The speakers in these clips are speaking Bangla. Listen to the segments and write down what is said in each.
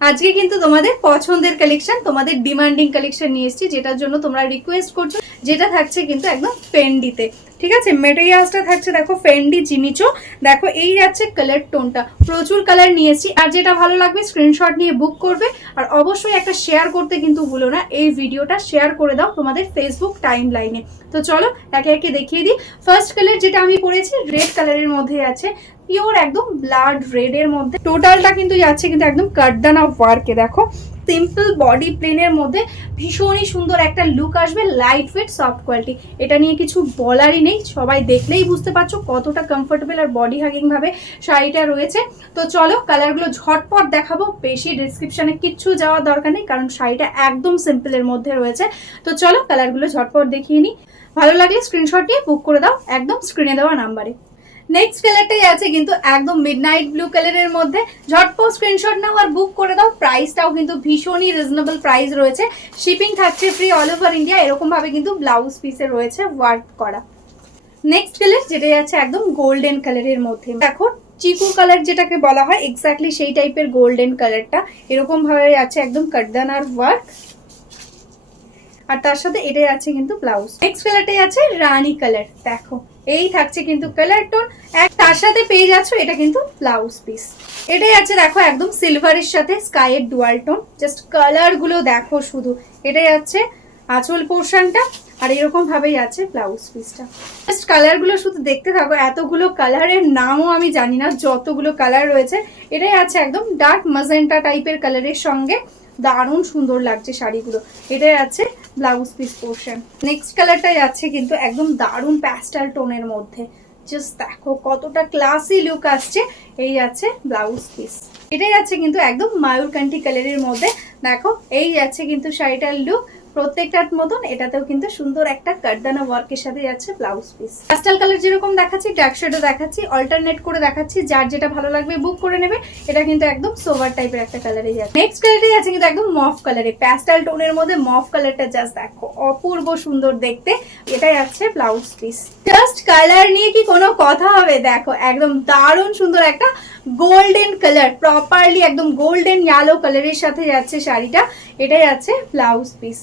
আজকে কিন্তু তোমাদের পছন্দের কালেকশন, তোমাদের ডিমান্ডিং কালেকশন নিয়ে এসেছি, যেটার জন্য তোমরা রিকোয়েস্ট করছো। যেটা থাকছে কিন্তু একদম ফেন্ডিতে, ঠিক আছে। মেটেরিয়ালসটা থাকছে দেখো ফেন্ডি জিমিচো। দেখো এই যাচ্ছে কালার টোনটা, প্রচুর কালার নিয়ে এসেছি। আর যেটা ভালো লাগবে স্ক্রিনশট নিয়ে বুক করবে। আর অবশ্যই একটা শেয়ার করতে কিন্তু ভুলো না, এই ভিডিওটা শেয়ার করে দাও তোমাদের ফেসবুক টাইম লাইনে। তো চলো একে একে দেখিয়ে দিই। ফার্স্ট কালার যেটা আমি পরেছি রেড কালারের মধ্যে আছে, পিওর একদম ব্লাড রেড এর মধ্যে। টোটালটা কিন্তু যাচ্ছে কিন্তু একদম কাটদানা ওয়ার্কে। দেখো সিম্পল বডি প্লেনের মধ্যে ভীষণই সুন্দর একটা লুক আসবে, লাইট ওয়েট সফট কোয়ালিটি। এটা নিয়ে কিছু বলারই নেই, সবাই দেখলেই বুঝতে পারছো কতটা কমফোর্টেবল আর বডি হাগিং ভাবে শাড়িটা রয়েছে। তো চলো কালারগুলো ঝটপট দেখাবো, বেশি ডিসক্রিপশনে কিচ্ছু যাওয়ার দরকার নেই, কারণ শাড়িটা একদম সিম্পলের মধ্যে রয়েছে। তো চলো কালারগুলো ঝটপট দেখিয়ে নিই। ভালো লাগলে স্ক্রিনশট নিয়ে বুক করে দাও একদম স্ক্রিনে দেওয়া নাম্বারে। নেক্সট কালারটাই আছে কিন্তু একদম মিডনাইট ব্লু কালারের মধ্যে। ঝটপট স্ক্রিনশট নাও আর বুক করে দাও। প্রাইসটাও কিন্তু ভীষণই রিজনেবল প্রাইস রয়েছে। শিপিং থাকছে ফ্রি অল ওভার ইন্ডিয়া। এরকম ভাবে কিন্তু ব্লাউজ পিসে রয়েছে ওয়ার্ক করা। নেক্সট কালার যেটা আছে একদম গোল্ডেন কালারের মধ্যে। দেখো চিকু কালার যেটাকে বলা হয় এক্স্যাক্টলি সেই টাইপের গোল্ডেন কালারটা। এরকম ভাবে আছে একদম কাটদানার ওয়ার্ক, আর তার সাথে এটাই আছে কিন্তু ব্লাউজ। নেক্সট কালারটাই আছে রানী কালার। দেখো এই থাকছে কিন্তু কালার টোন, এক তার সাথে পেয়ে যাচ্ছ এটা কিন্তু ব্লাউজ পিস। এটাই আছে দেখো একদম সিলভারের সাথে স্কাইয়ের ডুয়াল টোন। জাস্ট কালার গুলো দেখো শুধু। এটাই আছে আঁচল পোর্শনটা, আর এরকম ভাবেই আছে ব্লাউজ পিসটা। জাস্ট কালার গুলো শুধু দেখতে থাকো, এতগুলো কালারের নামও আমি জানি না, যতগুলো কালার রয়েছে। এটাই আছে একদম ডার্ক মাজেন্টা টাইপের কালারের সঙ্গে, দারুণ সুন্দর লাগছে শাড়িগুলো। এটাই আছে ব্লাউজ পিস পোর্শন। নেক্সট কালারটাই আছে কিন্তু একদম দারুণ প্যাস্টেল টোনের মধ্যে। জাস্ট দেখো কতটা ক্লাসি লুক আসছে। এই আছে ব্লাউজ পিস। এটাই আছে কিন্তু একদম মায়ূরকান্ঠি কালারের মধ্যে। দেখো এই আছে কিন্তু শাড়িটার লুক প্রত্যেকটার মতন। এটাতেও কিন্তু সুন্দর একটা কাটদানা ওয়ার্কের সাথে যাচ্ছে ব্লাউজ পিস। প্যাস্টেল কালার যেরকম দেখাচ্ছি ডার্ক শেডও দেখাচ্ছি, অল্টারনেট করে দেখাচ্ছি, যার যেটা ভালো লাগবে বুক করে নেবে। এটা কিন্তু একদম সোভার টাইপের একটা কালারে যাচ্ছে। নেক্সট কালারটাই আছে কিন্তু একদম মফ কালারে, প্যাস্টেল টোনের মধ্যে মফ কালারটা জাস্ট দেখো অপূর্ব সুন্দর দেখতে। এটাই আছে ব্লাউজ পিস। জাস্ট কালার নিয়ে কি কোনো কথা হবে? দেখো একদম দারুণ সুন্দর একটা গোল্ডেন কালার, প্রপারলি একদম গোল্ডেন ইয়েলো কালারের সাথে যাচ্ছে শাড়িটা। এটাই আছে ব্লাউজ পিস।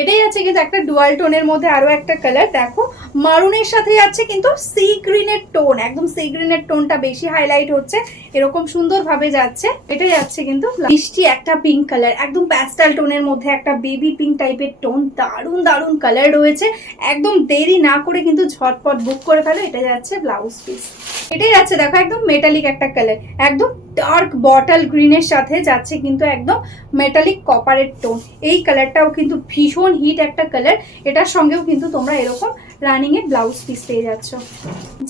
এটাই আছে কিন্তু একটা ডুয়াল টোনের মধ্যে আরো একটা কালার। দেখো মারুনের সাথে যাচ্ছে কিন্তু সি গ্রিনের টোন, একদম সি গ্রিনের টোনটা বেশি হাইলাইট হচ্ছে, এরকম সুন্দর ভাবে যাচ্ছে। এটা যাচ্ছে কিন্তু মিষ্টি একটা পিঙ্ক কালার, একদম প্যাস্টেল টোনের মধ্যে একটা বেবি পিঙ্ক টাইপের টোন। দারুণ দারুণ কালার রয়েছে। একদম দেরি না করে কিন্তু ঝটপট বুক করে ফেলো। এটা যাচ্ছে ব্লাউজ পিস। এটাই আছে দেখো একদম মেটালিক একটা কালার, একদম ডার্ক বটল গ্রিনের সাথে যাচ্ছে কিন্তু একদম মেটালিক কপারের টোন। এই কালারটাও কিন্তু ভীষণ হিট একটা কালার। এটার সঙ্গেও কিন্তু তোমরা এরকম রানিং এর ব্লাউজ পিস পেয়ে যাচ্ছ।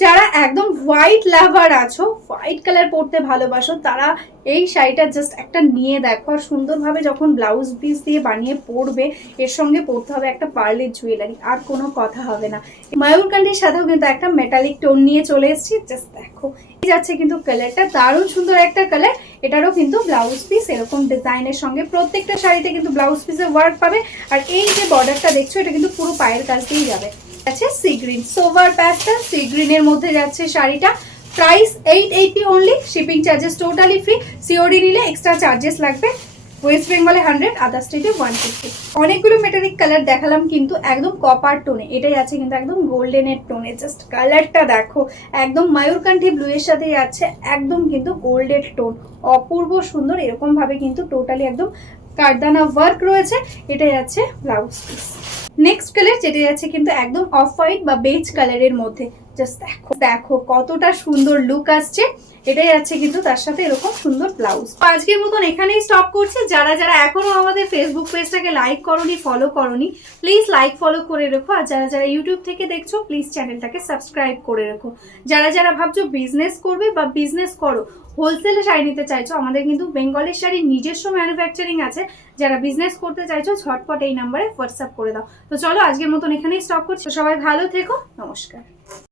যারা একদম হোয়াইট লাভার আছো, হোয়াইট কালার পরতে ভালোবাসো, তারা এই শাড়িটা জাস্ট একটা নিয়ে দেখো। আর সুন্দরভাবে যখন ব্লাউজ পিস দিয়ে বানিয়ে পরবে, এর সঙ্গে পরতে হবে একটা পার্লের জুয়েলারি, আর কোনো কথা হবে না। ময়ূরকান্ঠির সাথেও কিন্তু একটা মেটালিক টোন নিয়ে চলে এসেছি। জাস্ট দেখো এই যাচ্ছে কিন্তু কালারটা দারুণ সুন্দর একটা কালার। এটারও কিন্তু ব্লাউজ পিস এরকম ডিজাইনের সঙ্গে প্রত্যেকটা শাড়িতে কিন্তু ব্লাউজ পিসে ওয়ার্ক পাবে। আর এই যে বর্ডারটা দেখছো এটা কিন্তু পুরো পায়ের কাছ দিয়েই যাবে। আছে sea green, sober pastel sea গ্রিনের মধ্যে যাচ্ছে শাড়িটা। Price 880 only, shipping charges totally free. COD নিলে এক্সট্রা চার্জেস লাগবে। ওয়েস্ট বেঙ্গলে 100, আদার স্টেটে 150। অনেকগুলো মেটালিক কালার দেখালাম কিন্তু একদম কপার টোনে। এটাই আছে কিন্তু একদম গোল্ডেনের টোনে। জাস্ট কালারটা দেখো একদম ময়ূরকান্ঠি ব্লু এর সাথে যাচ্ছে একদম কিন্তু গোল্ডের টোন, অপূর্ব সুন্দর। এরকম ভাবে কিন্তু টোটালি একদম কারদানা ওয়ার্ক রয়েছে। এটাই আছে ব্লাউজ পিস। নেক্সট কালার যেটা আছে কিন্তু একদম অফ হোয়াইট বা বেজ কালারের মধ্যে। জাস্ট দেখো দেখো কতটা সুন্দর লুক আসছে। এটাই আছে কিন্তু তার সাথে এরকম সুন্দর ব্লাউজ। আজকের মতন এখানেই স্টপ করছি। যারা যারা এখনো আমাদের ফেসবুক পেজটাকে লাইক করোনি, ফলো করোনি, প্লিজ লাইক ফলো করে রেখো। আর যারা যারা ইউটিউব থেকে দেখছো প্লিজ চ্যানেলটাকে সাবস্ক্রাইব করে রেখো। যারা যারা ভাবছো বিজনেস করবে বা বিজনেস করো, হোলসেলে শাড়ি নিতে চাইছো, আমাদের কিন্তু বেঙ্গলের শাড়ির নিজস্ব ম্যানুফ্যাকচারিং আছে। যারা বিজনেস করতে চাইছো ঝটপট এই নাম্বারে হোয়াটসঅ্যাপ করে দাও। তো চলো আজকের মতন এখানেই স্টপ করছি। সবাই ভালো থেকো, নমস্কার।